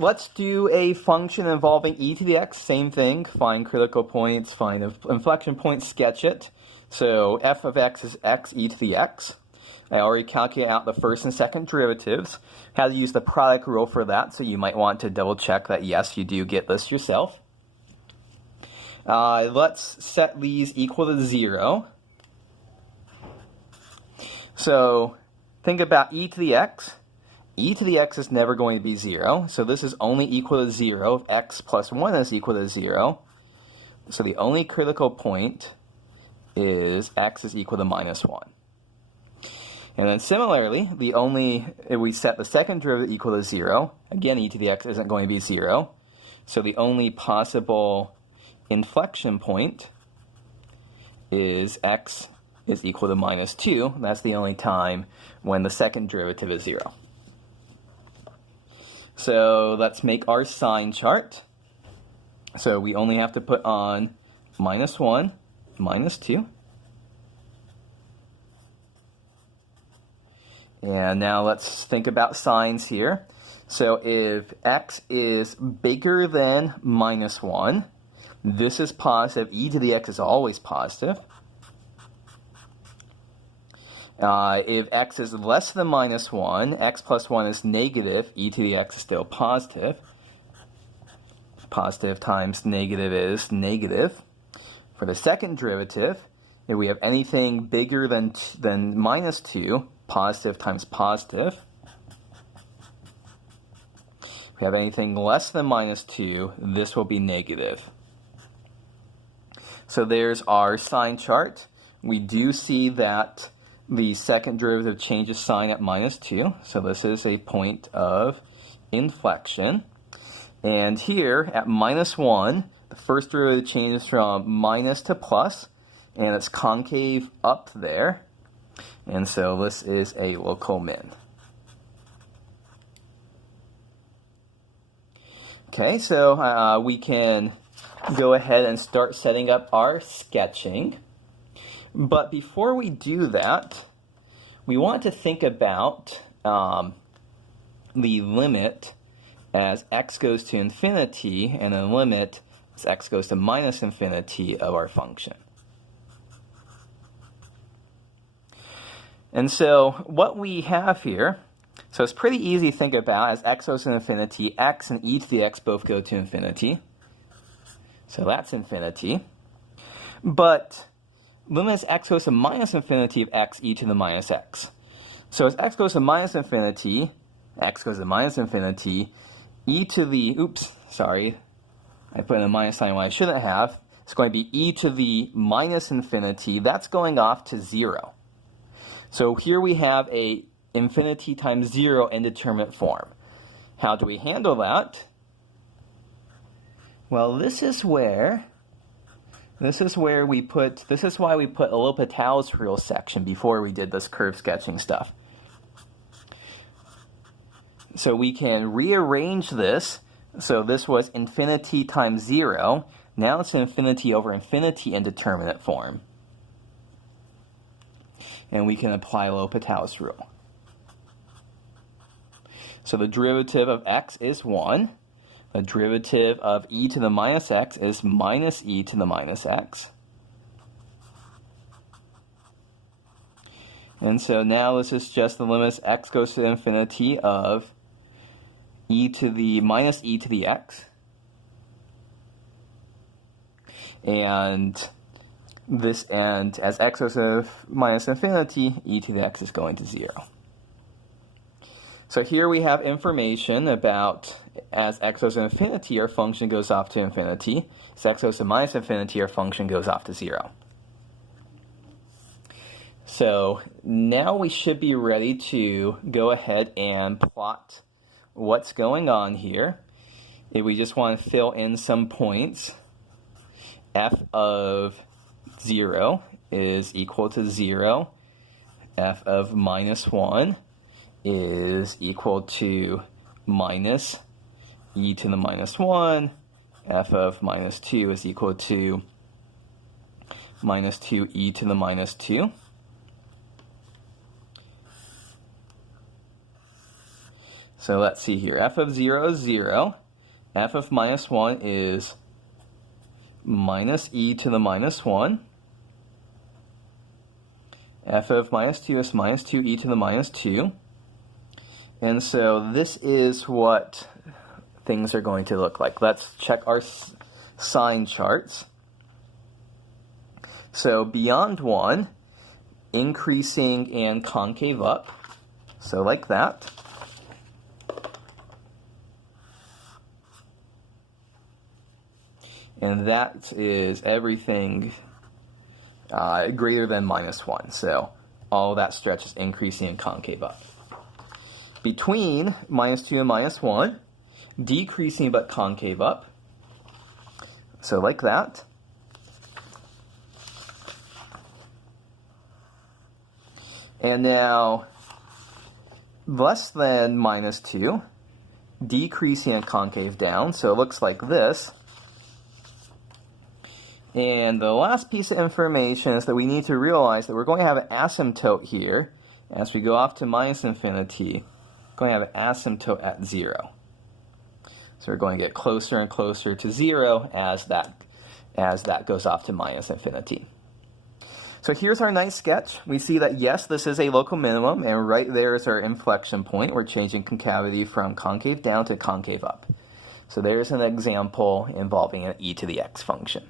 let's do a function involving e to the x. Same thing. Find critical points, find inflection points, sketch it. So f of x is x e to the x. I already calculated out the first and second derivatives. Had to use the product rule for that, so you might want to double check that yes, you do get this yourself. Let's set these equal to 0. So think about e to the x. E to the x is never going to be 0, so this is only equal to 0 if x plus 1 is equal to 0. So the only critical point is x is equal to minus 1. And then similarly, if we set the second derivative equal to 0, again e to the x isn't going to be 0. So the only possible inflection point is x is equal to minus 2. That's the only time when the second derivative is 0. So let's make our sign chart. So we only have to put on minus 1, minus 2. And now let's think about signs here. So if x is bigger than minus 1, this is positive. E to the x is always positive. If x is less than minus 1, x plus 1 is negative, e to the x is still positive. Positive times negative is negative. For the second derivative, if we have anything bigger than minus 2, positive times positive. If we have anything less than minus 2, this will be negative. So there's our sign chart. We do see that the second derivative changes sign at minus 2. So this is a point of inflection. And here at minus 1, the first derivative changes from minus to plus, and it's concave up there. And so this is a local min. Okay, so we can go ahead and start setting up our sketching. But before we do that, we want to think about the limit as x goes to infinity and the limit as x goes to minus infinity of our function. And so what we have here, so it's pretty easy to think about as x goes to infinity, x and e to the x both go to infinity. So that's infinity. But limit as x goes to minus infinity of x e to the minus x. So as x goes to minus infinity, x goes to minus infinity, e to the, I put in a minus sign when I shouldn't have. It's going to be e to the minus infinity. That's going off to 0. So here we have a infinity times 0 indeterminate form. How do we handle that? Well, this is why we put a L'Hopital's rule section before we did this curve sketching stuff. So we can rearrange this. So this was infinity times 0. Now it's infinity over infinity indeterminate form. And we can apply L'Hopital's rule. So the derivative of x is 1. The derivative of e to the minus x is minus e to the minus x. And so now this is just the limit as x goes to infinity of e to the minus e to the x. And as x goes to minus infinity, e to the x is going to 0. So here we have information about as x goes to infinity, our function goes off to infinity. As x goes to minus infinity, our function goes off to 0. So now we should be ready to go ahead and plot what's going on here. If we just want to fill in some points, f of 0 is equal to 0. F of minus 1 is equal to minus e to the minus 1. F of minus 2 is equal to minus 2e to the minus 2. So let's see here. F of 0 is 0. F of minus 1 is minus e to the minus 1. F of minus 2 is minus 2e to the minus 2. And so this is what things are going to look like. Let's check our sign charts. So beyond 1, increasing and concave up. So like that. And that is everything greater than minus 1. So all that stretch is increasing and concave up. Between minus 2 and minus 1, decreasing but concave up. So like that. And now less than minus 2, decreasing and concave down. So it looks like this. And the last piece of information is that we need to realize that we're going to have an asymptote here as we go off to minus infinity. We're going to have an asymptote at 0. So we're going to get closer and closer to 0 as that goes off to minus infinity. So here's our nice sketch. We see that yes, this is a local minimum, and right there is our inflection point. We're changing concavity from concave down to concave up. So there's an example involving an e to the x function.